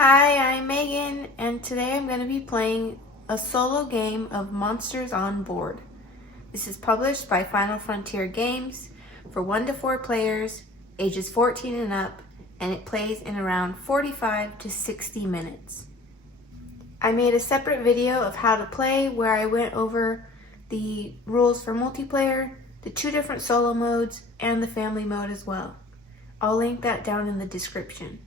Hi, I'm Megan, and today I'm going to be playing a solo game of Monsters on Board. This is published by Final Frontier Games for 1 to 4 players, ages 14 and up, and it plays in around 45 to 60 minutes. I made a separate video of how to play where I went over the rules for multiplayer, the 2 different solo modes, and the family mode as well. I'll link that down in the description.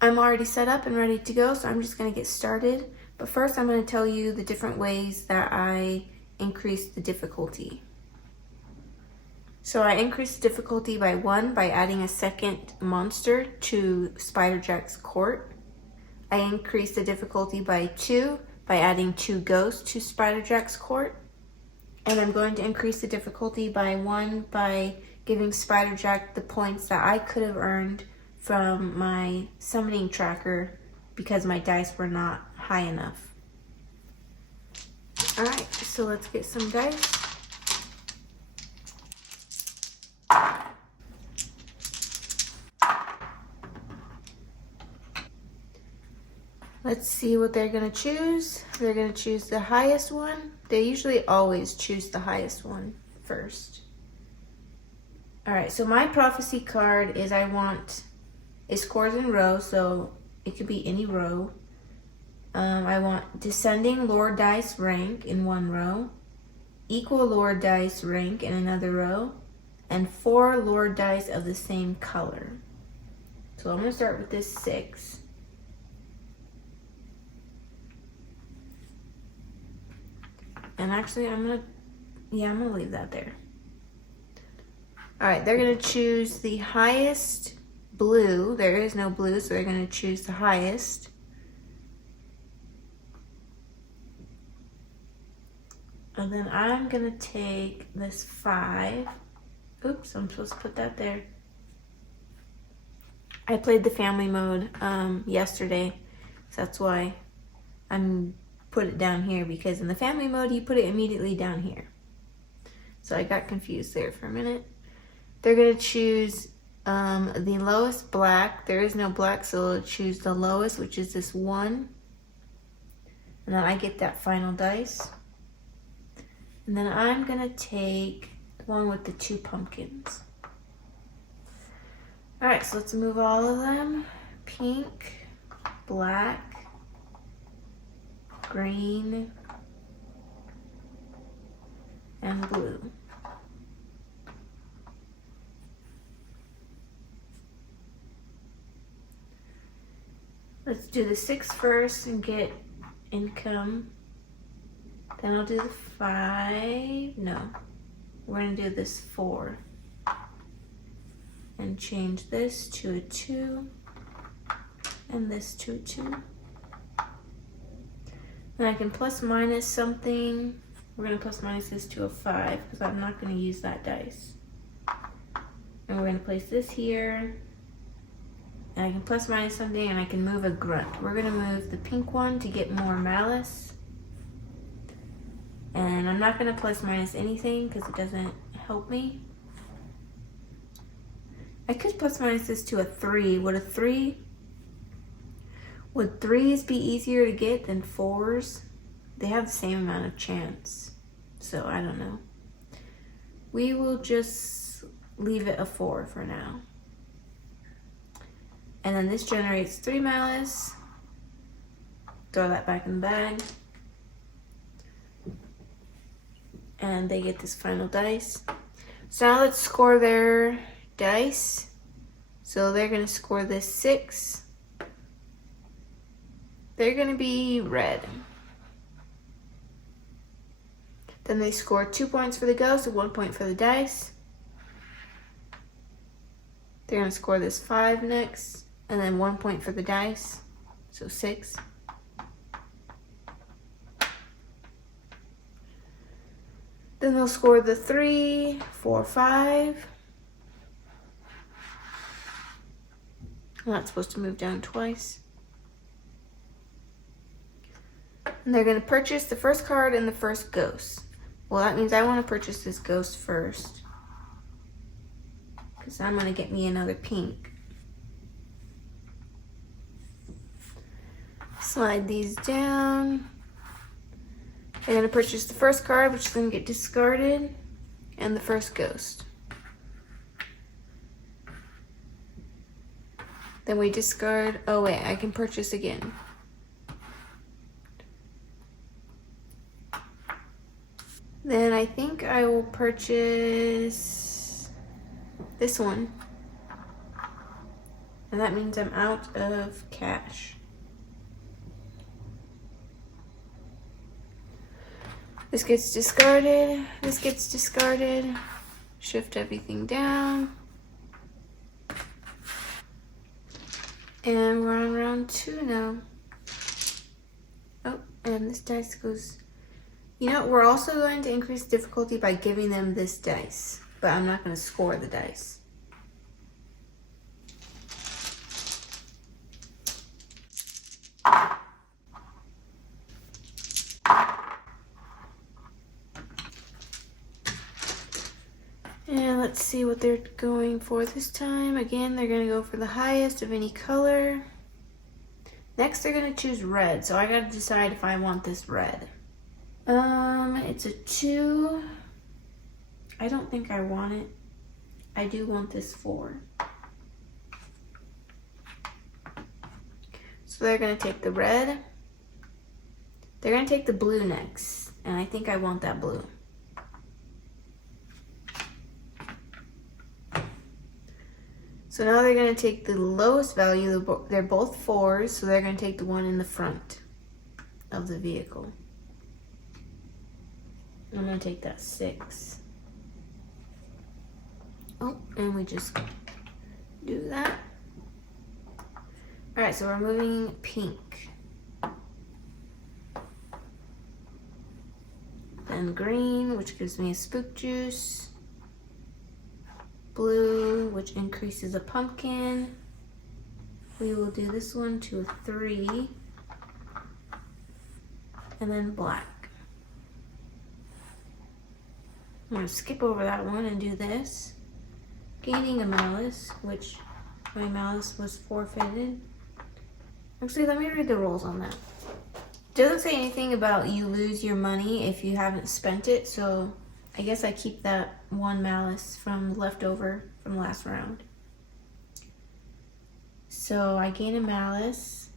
I'm already set up and ready to go, so I'm just going to get started. But first I'm going to tell you the different ways that I increase the difficulty. So I increased the difficulty by 1 by adding a second monster to Spiderjack's court. I increased the difficulty by 2 by adding 2 ghosts to Spiderjack's court. And I'm going to increase the difficulty by 1 by giving Spiderjack the points that I could have earned from my summoning tracker because my dice were not high enough. Alright, so let's get some dice. Let's see what they're going to choose. They're going to choose the highest one. They usually always choose the highest one first. Alright, so my prophecy card is it scores in rows, so it could be any row. I want descending Lord Dice rank in 1 row, equal Lord Dice rank in another row, and 4 Lord Dice of the same color. So I'm going to start with this 6. And actually I'm going to leave that there. Alright, they're going to choose the highest blue. There is no blue, so they're going to choose the highest. And then I'm going to take this 5. Oops, I'm supposed to put that there. I played the family mode yesterday, so that's why I'm put it down here, because in the family mode you put it immediately down here. So I got confused there for a minute. They're going to choose the lowest black. There is no black, so they'll choose the lowest, which is this 1. And then I get that final dice. And then I'm going to take the one with the 2 pumpkins. Alright, so let's move all of them. Pink, black, green, and blue. Let's do the 6 first and get income. Then I'll do the 5. No, we're going to do this 4. And change this to a 2. And this to a 2. Then I can plus minus something. We're going to plus minus this to a 5 because I'm not going to use that dice. And we're going to place this here. And I can plus minus something, and I can move a grunt. We're going to move the pink one to get more malice. And I'm not going to plus minus anything because it doesn't help me. I could plus minus this to a 3. Would 3s be easier to get than 4s? They have the same amount of chance. So I don't know. We will just leave it a 4 for now. And then this generates 3 malice. Throw that back in the bag. And they get this final dice. So now let's score their dice. So they're going to score this 6. They're going to be red. Then they score 2 points for the ghost and 1 point for the dice. They're going to score this 5 next. And then 1 point for the dice, so 6. Then they'll score the 3, 4, 5. I'm not supposed to move down twice. And they're going to purchase the first card and the first ghost. Well, that means I want to purchase this ghost first, because I'm going to get me another pink. Slide these down. They're gonna purchase the first card, which is gonna get discarded, and the first ghost. Then we discard, oh wait, I can purchase again. Then I think I will purchase this one. And that means I'm out of cash. This gets discarded, this gets discarded. Shift everything down. And we're on round 2 now. Oh, and this dice goes... You know, we're also going to increase difficulty by giving them this dice. But I'm not going to score the dice. And let's see what they're going for this time. Again, they're going to go for the highest of any color. Next, they're going to choose red. So I got to decide if I want this red. It's a 2. I don't think I want it. I do want this 4. So they're going to take the red. They're going to take the blue next. And I think I want that blue. So now they're going to take the lowest value. They're both 4s, so they're going to take the one in the front of the vehicle. I'm going to take that 6. Oh, and we just do that. All right, so we're moving pink. Then green, which gives me a spook juice. Blue, which increases a pumpkin. We will do this one to a 3. And then black. I'm going to skip over that one and do this. Gaining a malice, which my malice was forfeited. Actually, let me read the rules on that. It doesn't say anything about you lose your money if you haven't spent it, so I guess I keep that 1 malice from leftover from last round. So I gain a malice,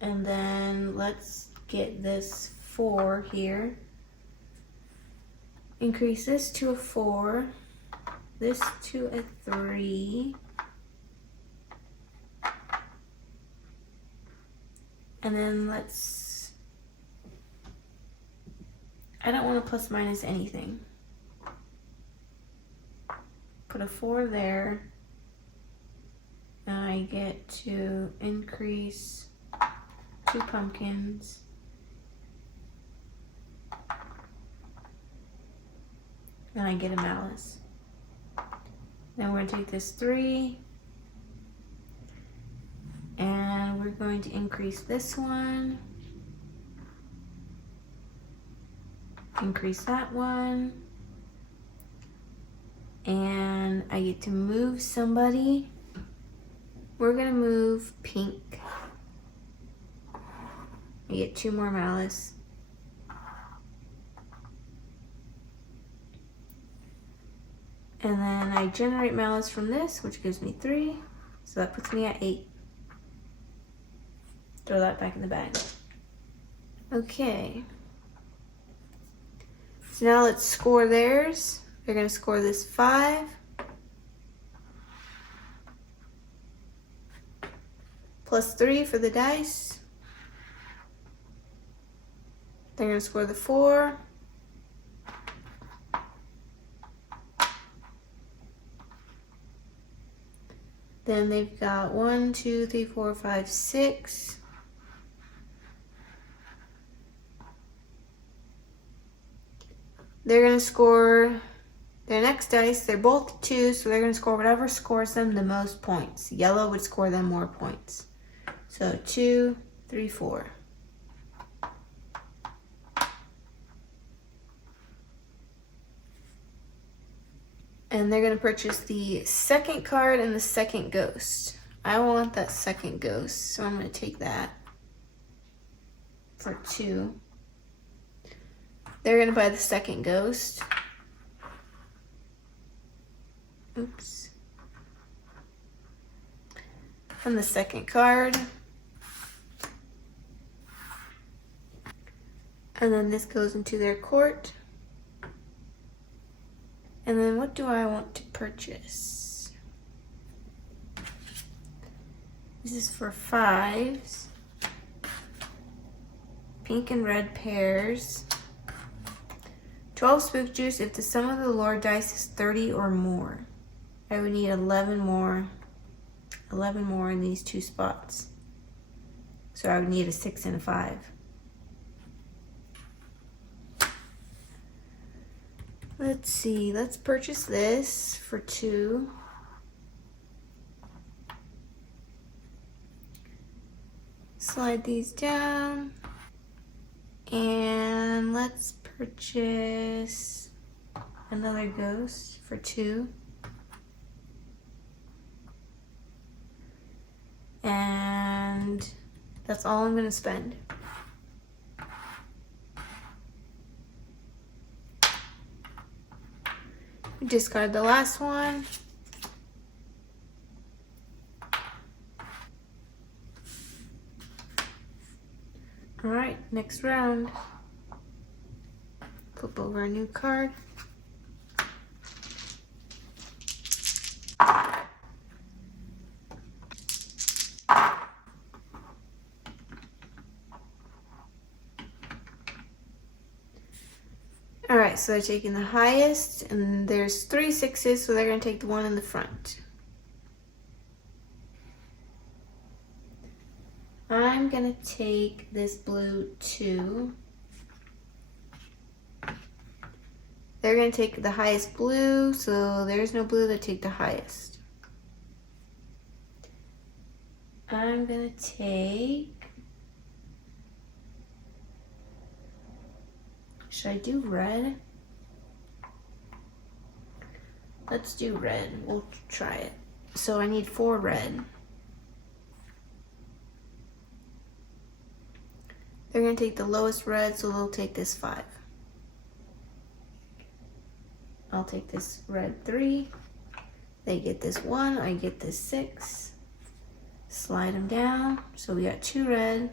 and then let's get this 4 here. Increase this to a 4, this to a 3, and then let's, I don't want to plus minus anything. Put a 4 there, and I get to increase 2 pumpkins. And I get a malice. Then we're going to take this 3. And we're going to increase this one. Increase that one. And I get to move somebody. We're going to move pink. I get 2 more malice. And then I generate malice from this, which gives me 3. So that puts me at 8. Throw that back in the bag. Okay. So now let's score theirs. They're going to score this 5. Plus 3 for the dice. They're going to score the 4. Then they've got 1, 2, 3, 4, 5, 6. They're going to score their next dice. They're both 2, so they're going to score whatever scores them the most points. Yellow would score them more points. So 2, 3, 4. And they're going to purchase the second card and the second ghost. I want that second ghost, so I'm going to take that. for 2. They're gonna buy the second ghost. Oops. From the second card. And then this goes into their court. And then what do I want to purchase? This is for 5s. Pink and red pairs. 12 spook juice if the sum of the lore dice is 30 or more. I would need 11 more. 11 more in these 2 spots. So I would need a 6 and a 5. Let's see, let's purchase this for 2. Slide these down. And let's purchase another ghost for 2. And that's all I'm gonna spend. Discard the last one. All right, next round. Flip over a new card. All right, so they're taking the highest, and there's 3 6s, so they're gonna take the one in the front. I'm gonna take this blue 2. They're gonna take the highest blue, so there's no blue that take the highest. I'm gonna take, should I do red? Let's do red, we'll try it. So I need 4 red. They're gonna take the lowest red, so they'll take this 5. I'll take this red 3. They get this 1, I get this 6. Slide them down, so we got 2 red.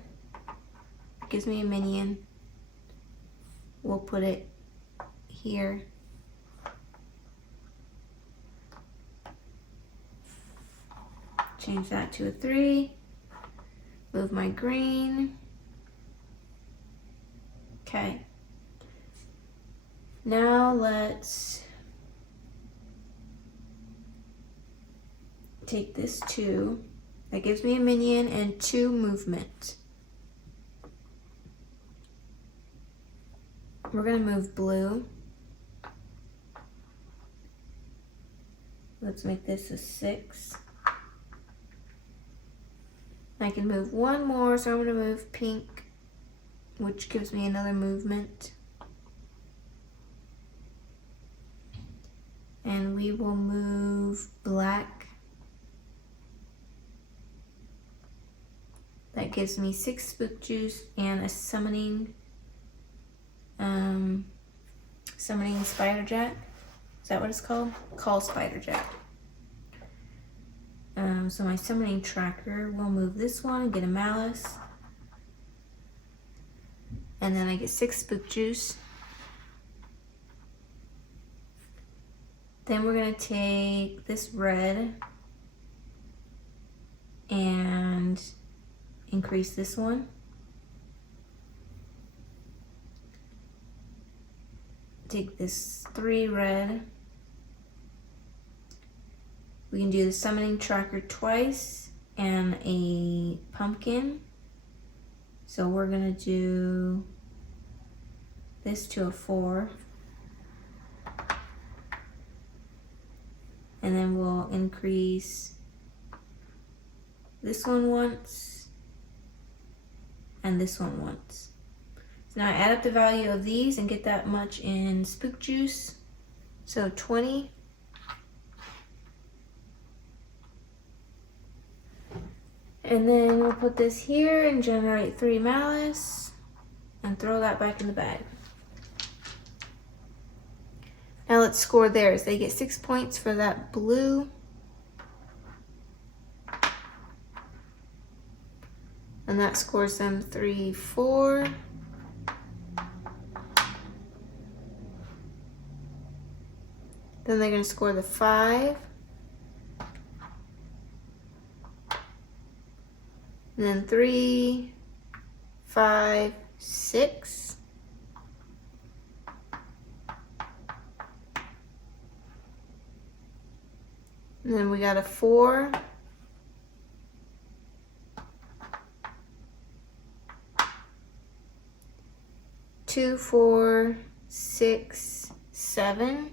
Gives me a minion. We'll put it here. Change that to a 3. Move my green. Okay. Now let's take this 2. That gives me a minion and 2 movement. We're gonna move blue. Let's make this a 6. I can move 1 more, so I'm gonna move pink, which gives me another movement. And we will move black. That gives me 6 spook juice and a summoning Spiderjack. Is that what it's called? Call Spiderjack. So my summoning tracker will move this one and get a malice. And then I get 6 spook juice. Then we're gonna take this red and increase this one. Take this 3 red. We can do the summoning tracker twice and a pumpkin. So we're gonna do this to a 4. And then we'll increase this one once and this one once. So now I add up the value of these and get that much in spook juice. So 20. And then we'll put this here and generate 3 malice. and throw that back in the bag. Now let's score theirs. They get 6 points for that blue. And that scores them 3, 4. Then they're going to score the 5. And then 3, 5, 6. And then we got a 4. Two, 4, 6, 7.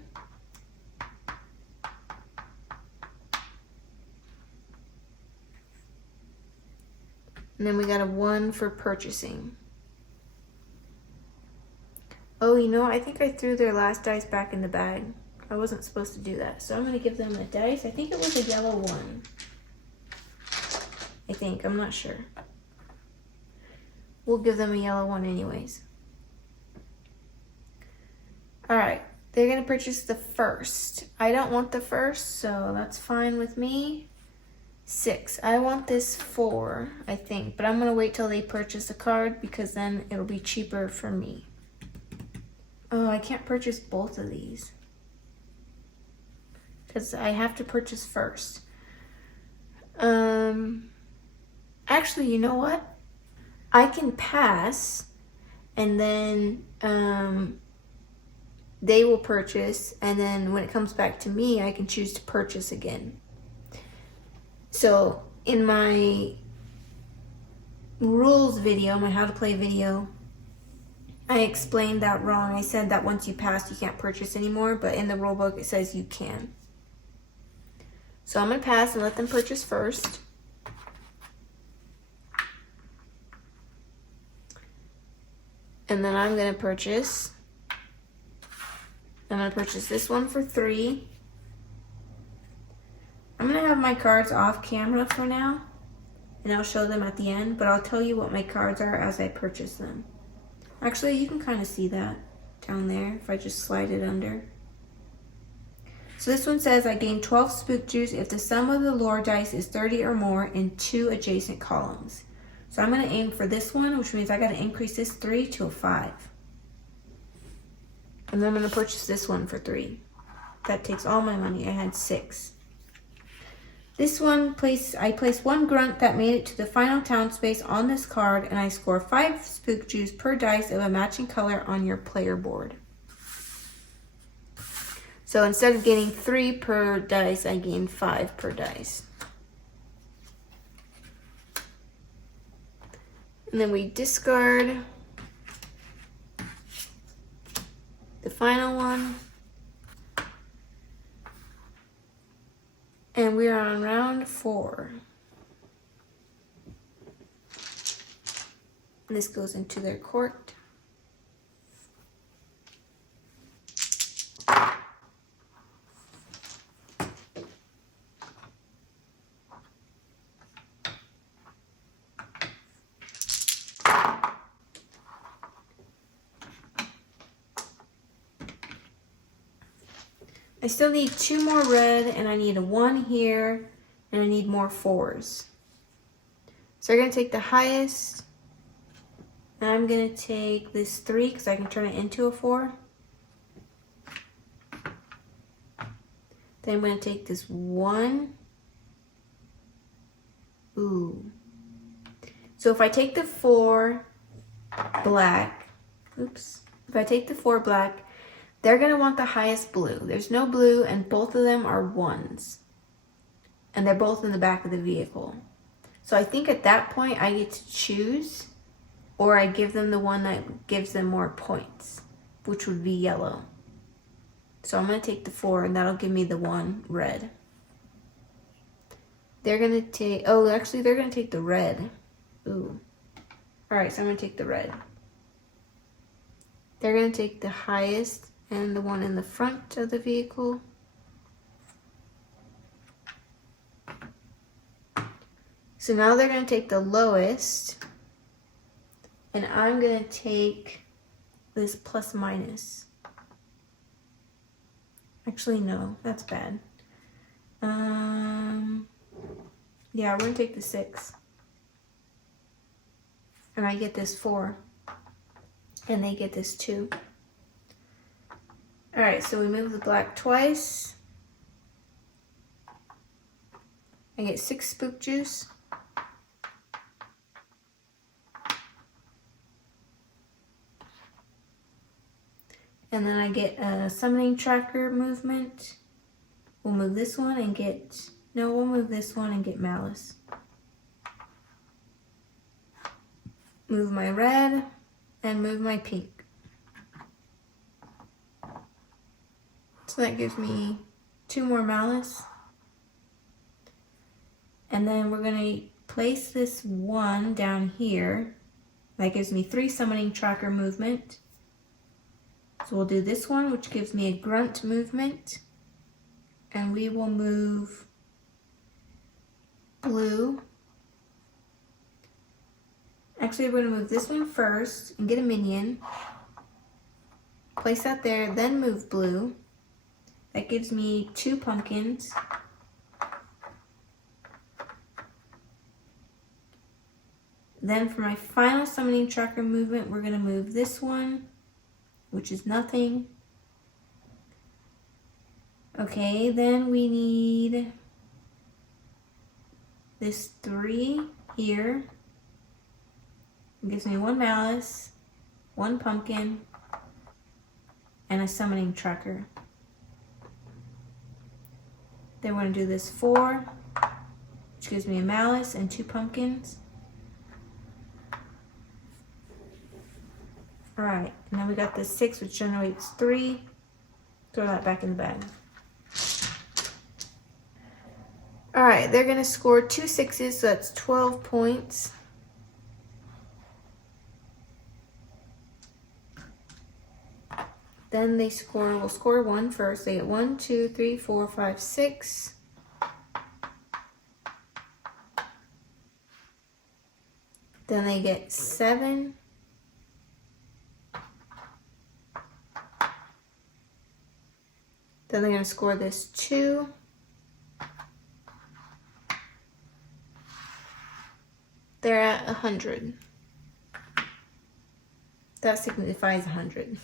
And then we got a 1 for purchasing. Oh, you know, I think I threw their last dice back in the bag. I wasn't supposed to do that. So I'm going to give them a dice. I think it was a yellow 1. I think. I'm not sure. We'll give them a yellow 1 anyways. Alright. They're going to purchase the first. I don't want the first, so that's fine with me. 6. I want this 4, I think. But I'm going to wait till they purchase a card because then it'll be cheaper for me. Oh, I can't purchase both of these. Because I have to purchase first. Actually, you know what? I can pass, and then they will purchase, and then when it comes back to me, I can choose to purchase again. So in my rules video, my how to play video, I explained that wrong. I said that once you pass, you can't purchase anymore, but in the rule book, it says you can. So I'm going to pass and let them purchase first. And then I'm going to purchase. I'm going to purchase this one for 3. I'm going to have my cards off camera for now. And I'll show them at the end, but I'll tell you what my cards are as I purchase them. Actually, you can kind of see that down there if I just slide it under. So this one says I gain 12 spook juice if the sum of the lore dice is 30 or more in 2 adjacent columns. So I'm going to aim for this one, which means I got to increase this 3 to a 5. And then I'm going to purchase this one for 3. That takes all my money. I had 6. This one, I place 1 grunt that made it to the final town space on this card, and I score 5 spook juice per dice of a matching color on your player board. So instead of gaining 3 per dice, I gain 5 per dice. And then we discard the final one. And we are on round 4. And this goes into their court. I still need 2 more red, and I need a 1 here, and I need more 4s. So I'm going to take the highest, and I'm going to take this 3 because I can turn it into a 4. Then I'm going to take this 1. Ooh. So if I take the 4 black, oops, if I take the 4 black, they're going to want the highest blue. There's no blue, and both of them are 1s. And they're both in the back of the vehicle. So I think at that point, I get to choose, or I give them the one that gives them more points, which would be yellow. So I'm going to take the 4, and that'll give me the 1 red. They're going to take, oh, actually, they're going to take the red. Ooh. All right, so I'm going to take the red. They're going to take the highest and the one in the front of the vehicle. So now they're going to take the lowest And I'm going to take this plus minus. Actually, no, that's bad. Yeah, we're going to take the 6. And I get this 4. And they get this 2. Alright, so we move the black twice. I get 6 spook juice. And then I get a summoning tracker movement. We'll move this one and get, no, we'll move this one and get malice. Move my red and move my pink. So that gives me 2 more malice. And then we're going to place this 1 down here. That gives me 3 summoning tracker movement. So we'll do this one, which gives me a grunt movement. And we will move blue. Actually, we're going to move this one first and get a minion. Place that there, then move blue. That gives me 2 pumpkins. Then for my final summoning tracker movement, we're going to move this one, which is nothing. Okay, then we need this 3 here. It gives me 1 malice, 1 pumpkin, and a summoning tracker. Then we're going to do this 4, which gives me a malice and 2 pumpkins. Alright, and then we got this 6, which generates 3. Throw that back in the bag. Alright, they're going to score 2 6s, so that's 12 points. Then they score, we'll score 1 first. They get 1, 2, 3, 4, 5, 6. Then they get 7. Then they're going to score this 2. They're at 100. That signifies 100.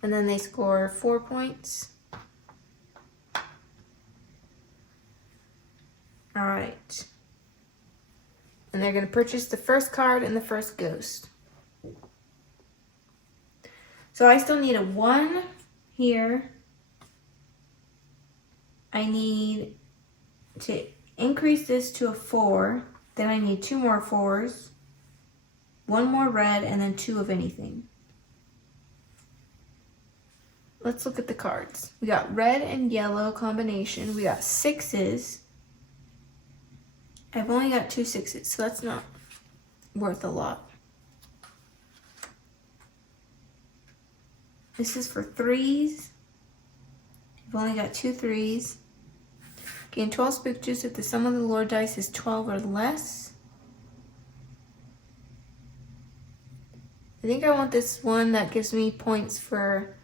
And then they score 4 points. Alright. And they're going to purchase the first card and the first ghost. So I still need a 1 here. I need to increase this to a 4. Then I need 2 more 4s. 1 more red and then 2 of anything. Let's look at the cards. We got red and yellow combination. We got 6s. I've only got 2 6s, so that's not worth a lot. This is for 3s. I've only got 2 3s. Gain 12 spook juice if the sum of the lore dice is 12 or less. I think I want this one that gives me points for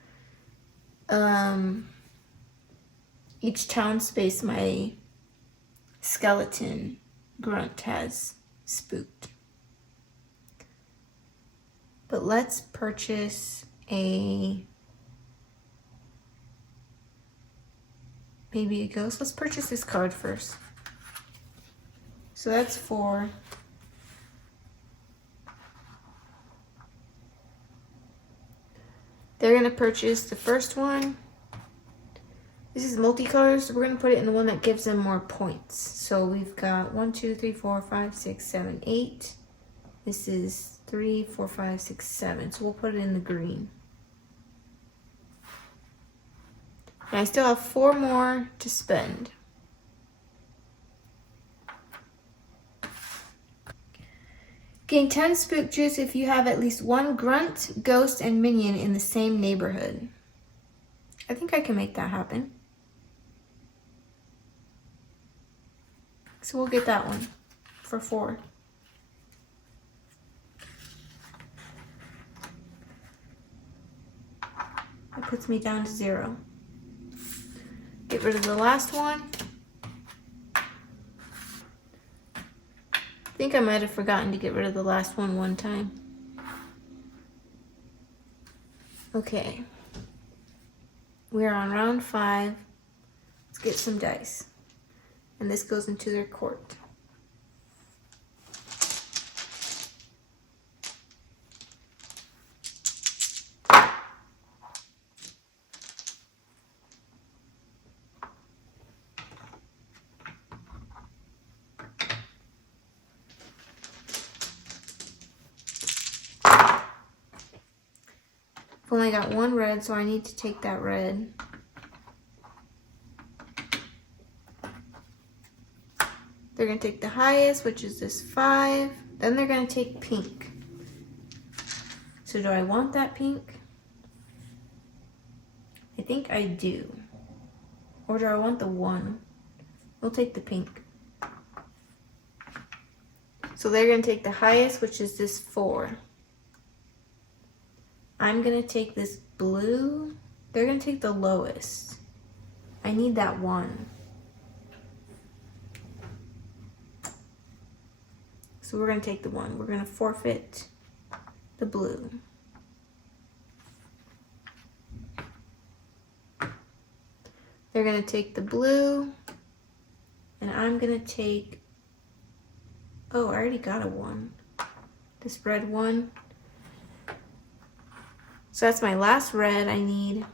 each town space my skeleton grunt has spooked. But let's purchase maybe a ghost. Let's purchase this card first. So that's 4. They're going to purchase the first one. This is multicolor, so we're going to put it in the one that gives them more points. So we've got 1, 2, 3, 4, 5, 6, 7, 8. This is 3, 4, 5, 6, 7. So we'll put it in the green. And I still have 4 more to spend. Gain 10 spook juice if you have at least 1 grunt, ghost, and minion in the same neighborhood. I think I can make that happen. So we'll get that one for 4. puts me down to 0. Get rid of the last one. I think I might have forgotten to get rid of the last one time. Okay. We are on round 5. Let's get some dice. And this goes into their court. I've only got 1 red, so I need to take that red. They're going to take the highest, which is this 5. Then they're going to take pink. So do I want that pink? I think I do. Or do I want the 1? We'll take the pink. So they're going to take the highest, which is this 4. I'm going to take this blue. They're going to take the lowest. I need that 1. So we're going to take the 1. We're going to forfeit the blue. They're going to take the blue. And I'm going to take... Oh, I already got a 1. This red 1. So that's my last red I need.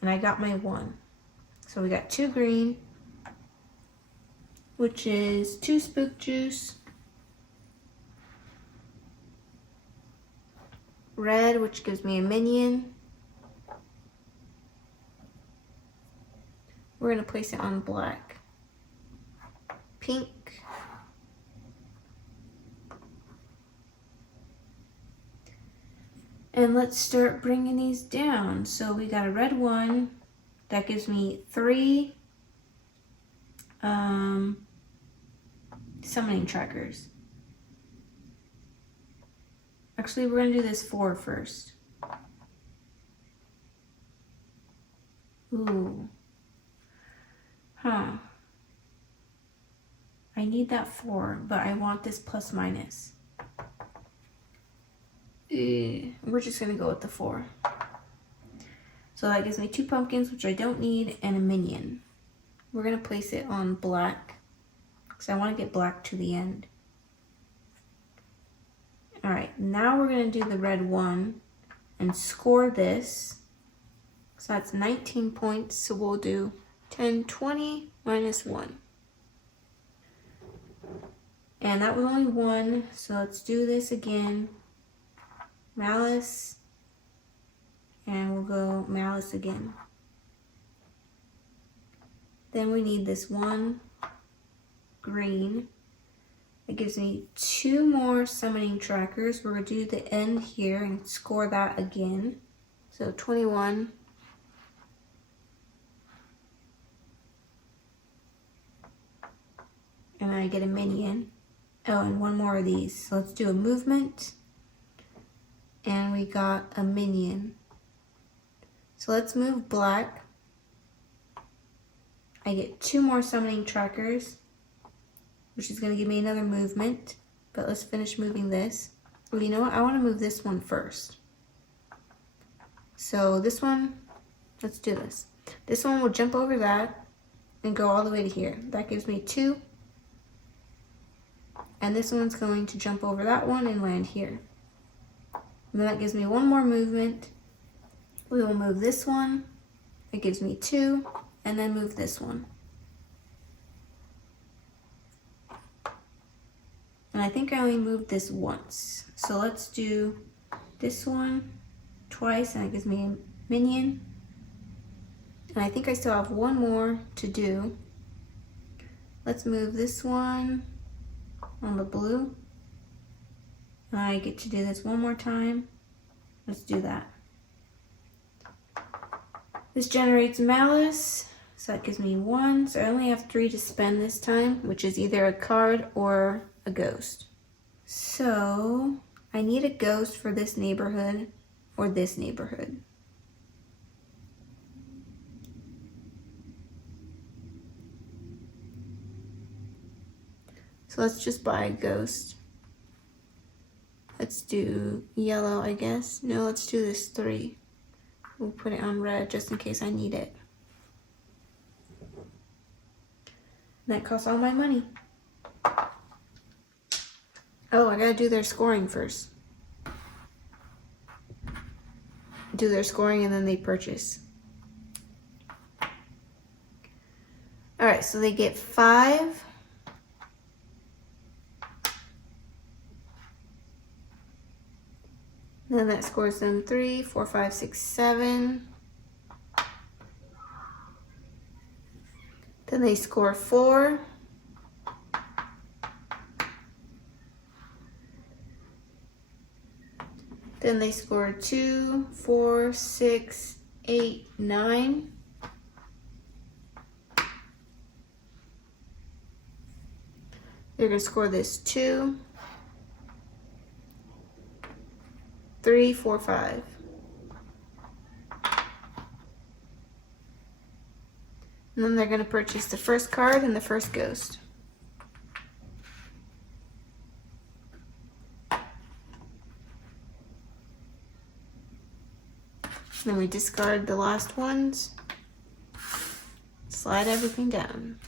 And I got my 1. So we got 2 green, which is 2 spook juice. Red, which gives me a minion. We're going to place it on black. Pink. And let's start bringing these down. So we got a red 1. That gives me 3 summoning trackers. Actually, we're going to do this 4 first. Ooh. Huh. I need that 4, but I want this plus minus. We're just going to go with the 4. So that gives me 2 pumpkins, which I don't need, and a minion. We're going to place it on black, because I want to get black to the end. Alright, now we're going to do the red 1 and score this. So that's 19 points, so we'll do 10, 20, minus 1. And that was only 1, so let's do this again. Malice, and we'll go malice again. Then we need this 1 green. It gives me 2 more summoning trackers. We're going to do the end here and score that again. So 21. And I get a minion. Oh, and 1 more of these. So let's do a movement. And we got a minion. So let's move black. I get 2 more summoning trackers, which is going to give me another movement. But let's finish moving this. Well, you know what? I want to move this one first. So this one, let's do this. This one will jump over that and go all the way to here. That gives me 2. And this one's going to jump over that one and land here. And then that gives me 1 more movement. We will move this one. It gives me 2. And then move this one. And I think I only moved this once. So let's do this one twice, and it gives me a minion. And I think I still have 1 more to do. Let's move this one on the blue. I get to do this 1 more time. Let's do that. This generates malice, so that gives me 1. So I only have 3 to spend this time, which is either a card or a ghost. So I need a ghost for this neighborhood or this neighborhood. So let's just buy a ghost. Let's do yellow, I guess. No, let's do this 3. We'll put it on red just in case I need it. That costs all my money. Oh, I gotta do their scoring first. Do their scoring and then they purchase. Alright, so they get 5. Then that scores them 3, 4, 5, 6, 7. Then they score 4. Then they score 2, 4, 6, 8, 9. They're going to score this 2, 3, 4, 5. And then they're going to purchase the first card and the first ghost. Then we discard the last ones. Slide everything down.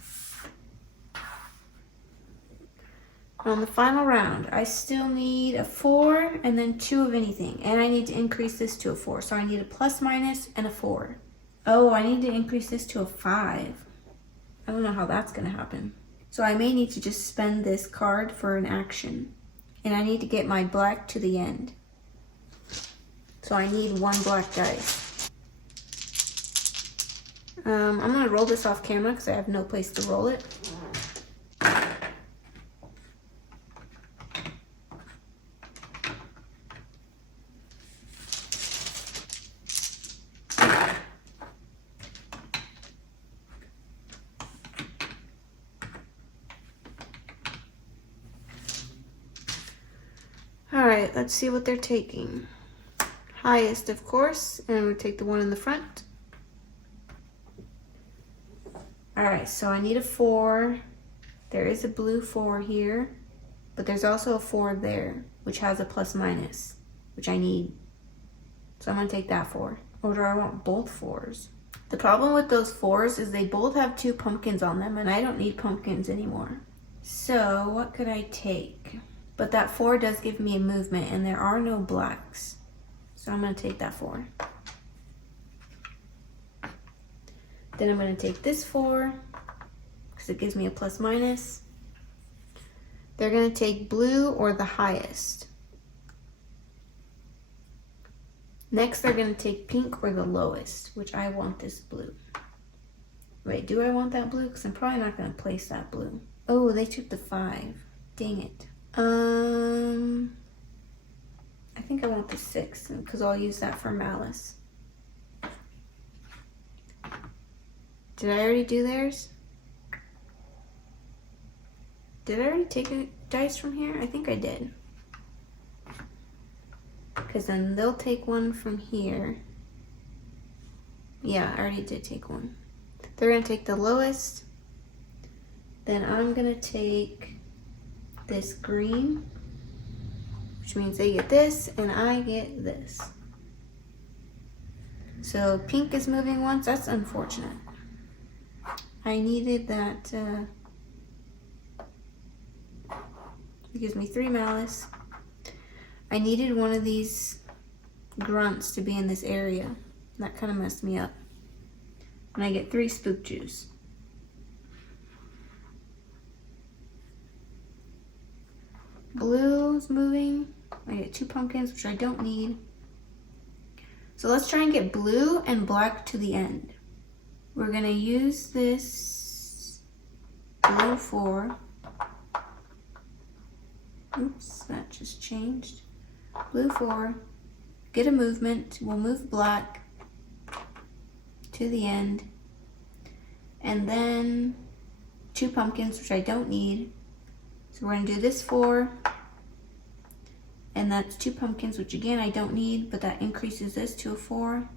On the final round, I still need a 4 and then 2 of anything. And I need to increase this to a 4. So I need a plus, minus, and a 4. Oh, I need to increase this to a 5. I don't know how that's going to happen. So I may need to just spend this card for an action. And I need to get my black to the end. So I need 1 black dice. I'm going to roll this off camera because I have no place to roll it. Alright, let's see what they're taking. Highest, of course, and we take the one in the front. Alright, so I need a 4. There is a blue 4 here, but there's also a 4 there, which has a plus minus, which I need. So I'm going to take that 4. Or do I want both 4s? The problem with those 4s is they both have 2 pumpkins on them, and I don't need pumpkins anymore. So what could I take? But that 4 does give me a movement, and there are no blacks. So I'm going to take that 4. Then I'm going to take this 4, because it gives me a plus minus. They're going to take blue or the highest. Next, they're going to take pink or the lowest, which I want this blue. Wait, do I want that blue? Because I'm probably not going to place that blue. Oh, they took the 5. Dang it. I think I want the 6 because I'll use that for malice. Did I already do theirs? Did I already take a dice from here? I think I did. Because then they'll take one from here. Yeah, I already did take one. They're going to take the lowest. Then I'm going to take this green, which means they get this and I get this. So pink is moving once. That's unfortunate. I needed that. It gives me 3 malice. I needed one of these grunts to be in this area. That kind of messed me up. And I get 3 spook juice. Blue's moving. I get 2 pumpkins, which I don't need. So let's try and get blue and black to the end. We're gonna use this blue 4. Oops, that just changed. Blue 4. Get a movement. We'll move black to the end. And then 2 pumpkins, which I don't need. So we're gonna do this 4. And that's 2 pumpkins, which again I don't need, but that increases this to a 4.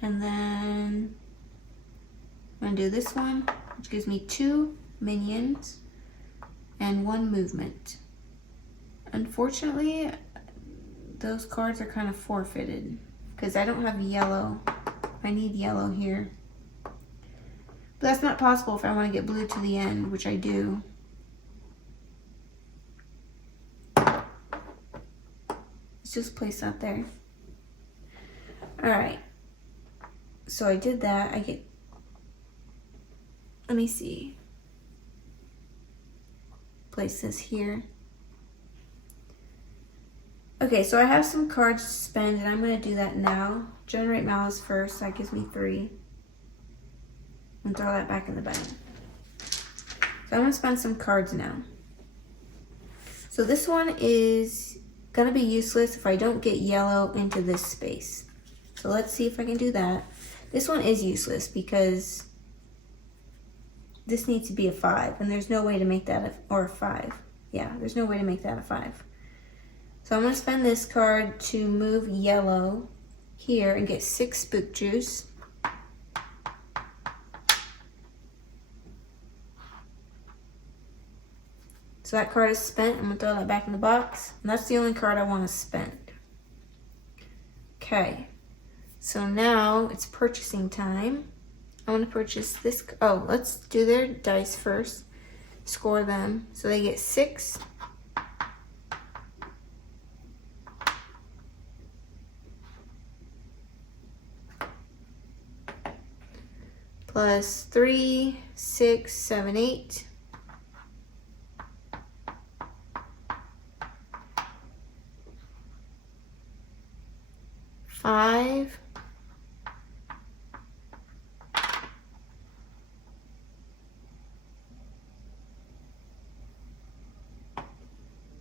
And then I'm gonna do this one, which gives me 2 minions and 1 movement. Unfortunately, those cards are kind of forfeited because I don't have yellow. I need yellow here. But that's not possible if I want to get blue to the end, which I do. Let's just place that there. Alright. So I did that. I get... Let me see. Place this here. Okay, so I have some cards to spend, and I'm going to do that now. Generate Malice first. That gives me 3. And throw that back in the bag. So I'm going to spend some cards now. So this one is going to be useless if I don't get yellow into this space. So let's see if I can do that. This one is useless because this needs to be a 5, and there's no way to make that a 5. Yeah, there's no way to make that a 5. So I'm going to spend this card to move yellow here and get 6 Spook Juice. So that card is spent. I'm going to throw that back in the box. And that's the only card I want to spend. Okay. So now it's purchasing time. I want to purchase this. Oh, let's do their dice first. Score them. So they get 6. Plus 3, 6, 7, 8. Five.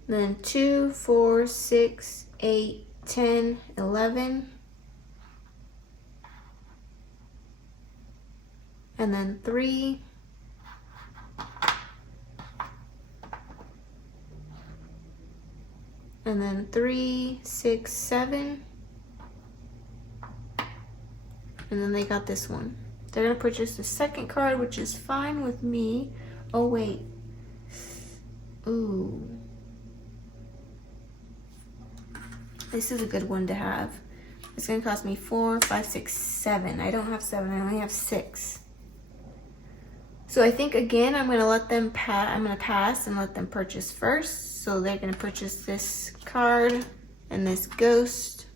Then 2, 4, 6, 8, 10, 11. And then 3. And then 3, 6, 7. And then they got this one. They're going to purchase the second card, which is fine with me. Oh, wait. Ooh. This is a good one to have. It's going to cost me 4, 5, 6, 7. I don't have 7. I only have 6. So I think, again, I'm going to let them I'm going to pass and let them purchase first. So they're going to purchase this card and this ghost.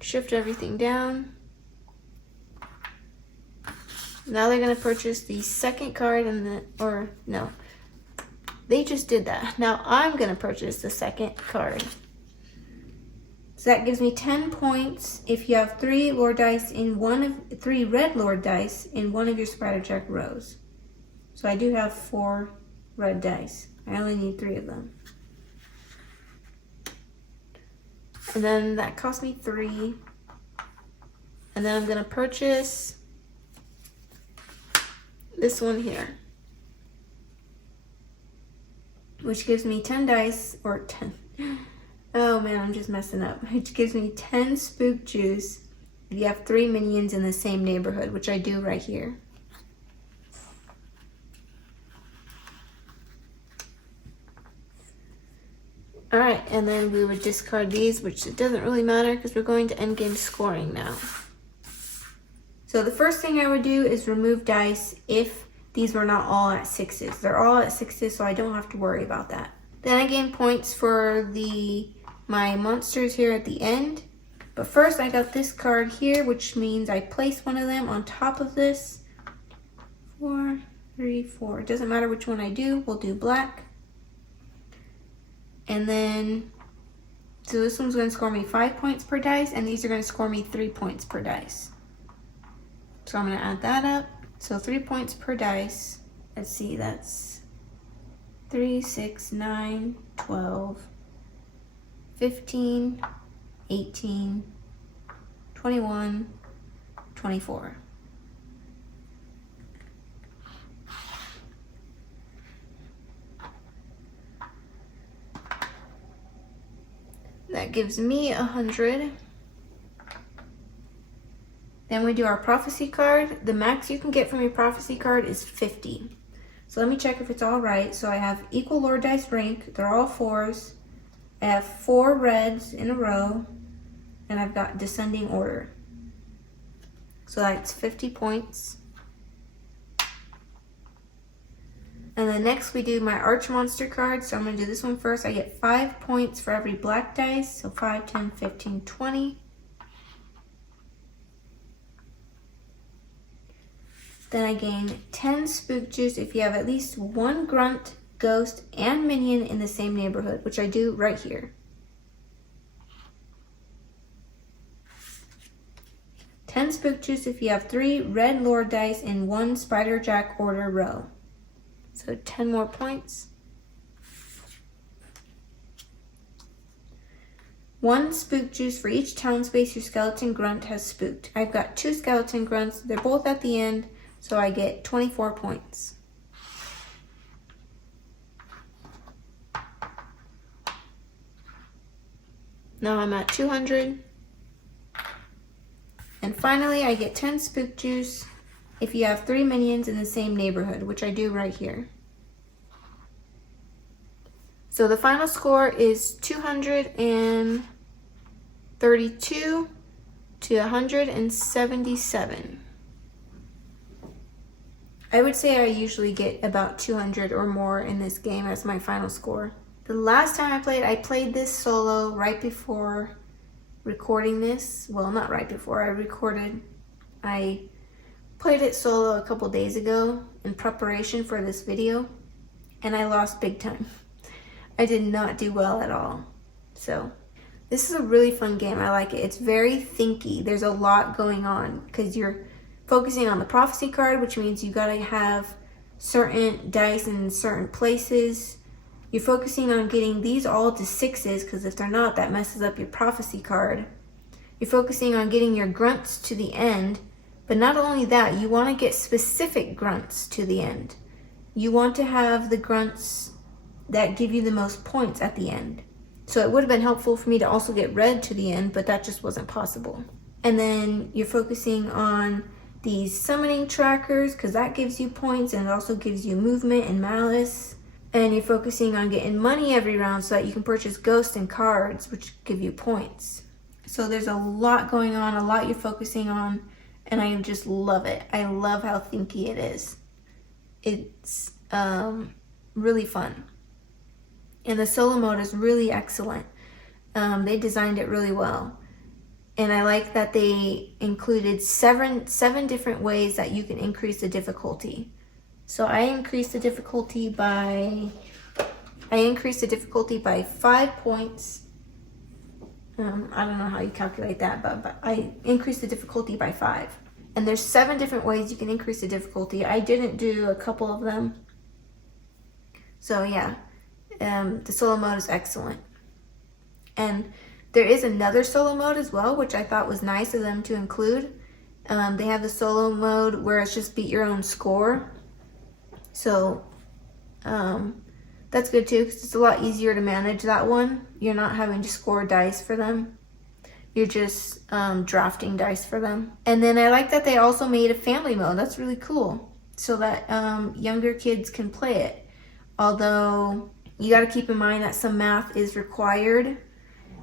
Shift everything down. Now they're going to purchase the second card and no. They just did that. Now I'm going to purchase the second card. So that gives me 10 points if you have 3 Lord dice in 3 red Lord dice in one of your Spider Jack rows. So I do have 4 red dice. I only need 3 of them. And then that cost me 3. And then I'm going to purchase this one here, which gives me 10 dice, or 10. Oh man, I'm just messing up. Which gives me 10 Spook Juice if you have 3 minions in the same neighborhood, which I do right here. Alright, and then we would discard these, which it doesn't really matter because we're going to endgame scoring now. So the first thing I would do is remove dice if these were not all at 6s. They're all at 6s, so I don't have to worry about that. Then I gain points for my monsters here at the end. But first I got this card here, which means I place one of them on top of this. 4, 3, 4. It doesn't matter which one I do. We'll do black. And then, so this one's going to score me 5 points per dice, and these are going to score me 3 points per dice. So I'm going to add that up. So 3 points per dice. Let's see, that's 3, 6, 9, 12, 15, 18, 21, 24. That gives me 100. Then we do our prophecy card. The max you can get from your prophecy card is 50. So let me check if it's all right. So I have equal Lord Dice rank. They're all 4s. I have 4 reds in a row. And I've got descending order. So that's 50 points. And then next we do my Arch Monster card. So I'm going to do this one first. I get 5 points for every black dice. So 5, 10, 15, 20. Then I gain 10 Spook Juice if you have at least 1 Grunt, Ghost, and Minion in the same neighborhood, which I do right here. 10 Spook Juice if you have 3 Red Lord Dice in 1 Spider Jack Order row. So 10 more points. 1 Spook Juice for each town space your Skeleton Grunt has spooked. I've got 2 Skeleton Grunts. They're both at the end, so I get 24 points. Now I'm at 200. And finally, I get 10 Spook Juice if you have 3 minions in the same neighborhood, which I do right here. So the final score is 232 to 177. I would say I usually get about 200 or more in this game as my final score. The last time I played this solo right before recording this. Well, not right before I recorded. I played it solo a couple days ago in preparation for this video, and I lost big time. I did not do well at all. So this is a really fun game. I like it. It's very thinky. There's a lot going on because you're focusing on the prophecy card, which means you gotta have certain dice in certain places. You're focusing on getting these all to 6s, because if they're not, that messes up your prophecy card. You're focusing on getting your grunts to the end, but not only that, you want to get specific grunts to the end. You want to have the grunts that give you the most points at the end. So it would have been helpful for me to also get red to the end, but that just wasn't possible. And then you're focusing on these summoning trackers, because that gives you points, and it also gives you movement and malice. And you're focusing on getting money every round so that you can purchase ghosts and cards, which give you points. So there's a lot going on, a lot you're focusing on, and I just love it. I love how thinky it is. It's really fun. And the solo mode is really excellent. They designed it really well. And I like that they included seven different ways that you can increase the difficulty. So I increased the difficulty by 5 points. I don't know how you calculate that, but I increased the difficulty by 5. And there's 7 different ways you can increase the difficulty. I didn't do a couple of them. So yeah, the solo mode is excellent. And there is another solo mode as well, which I thought was nice of them to include. They have the solo mode where it's just beat your own score. So that's good too, because it's a lot easier to manage that one. You're not having to score dice for them. You're just drafting dice for them. And then I like that they also made a family mode. That's really cool, so that younger kids can play it. Although you got to keep in mind that some math is required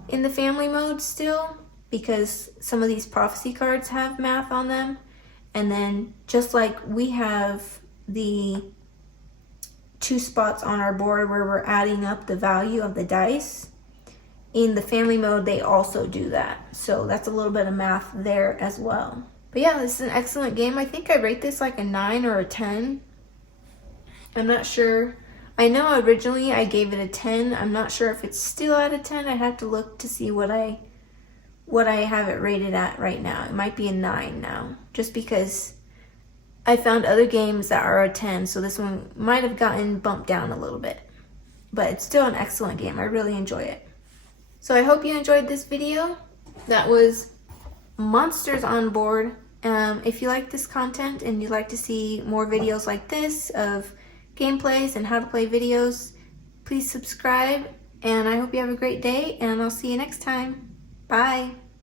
in the family mode still, because some of these prophecy cards have math on them. And then just like we have the 2 spots on our board where we're adding up the value of the dice, in the family mode they also do that. So that's a little bit of math there as well. But yeah, this is an excellent game. I think I rate this like a 9 or a 10. I'm not sure. I know originally I gave it a 10. I'm not sure if it's still at a 10. I'd have to look to see what I have it rated at right now. It might be a 9 now, just because I found other games that are a 10, so this one might have gotten bumped down a little bit. But it's still an excellent game. I really enjoy it. So I hope you enjoyed this video. That was Monsters on Board. If you like this content and you'd like to see more videos like this of gameplays and how to play videos, please subscribe. And I hope you have a great day, and I'll see you next time. Bye.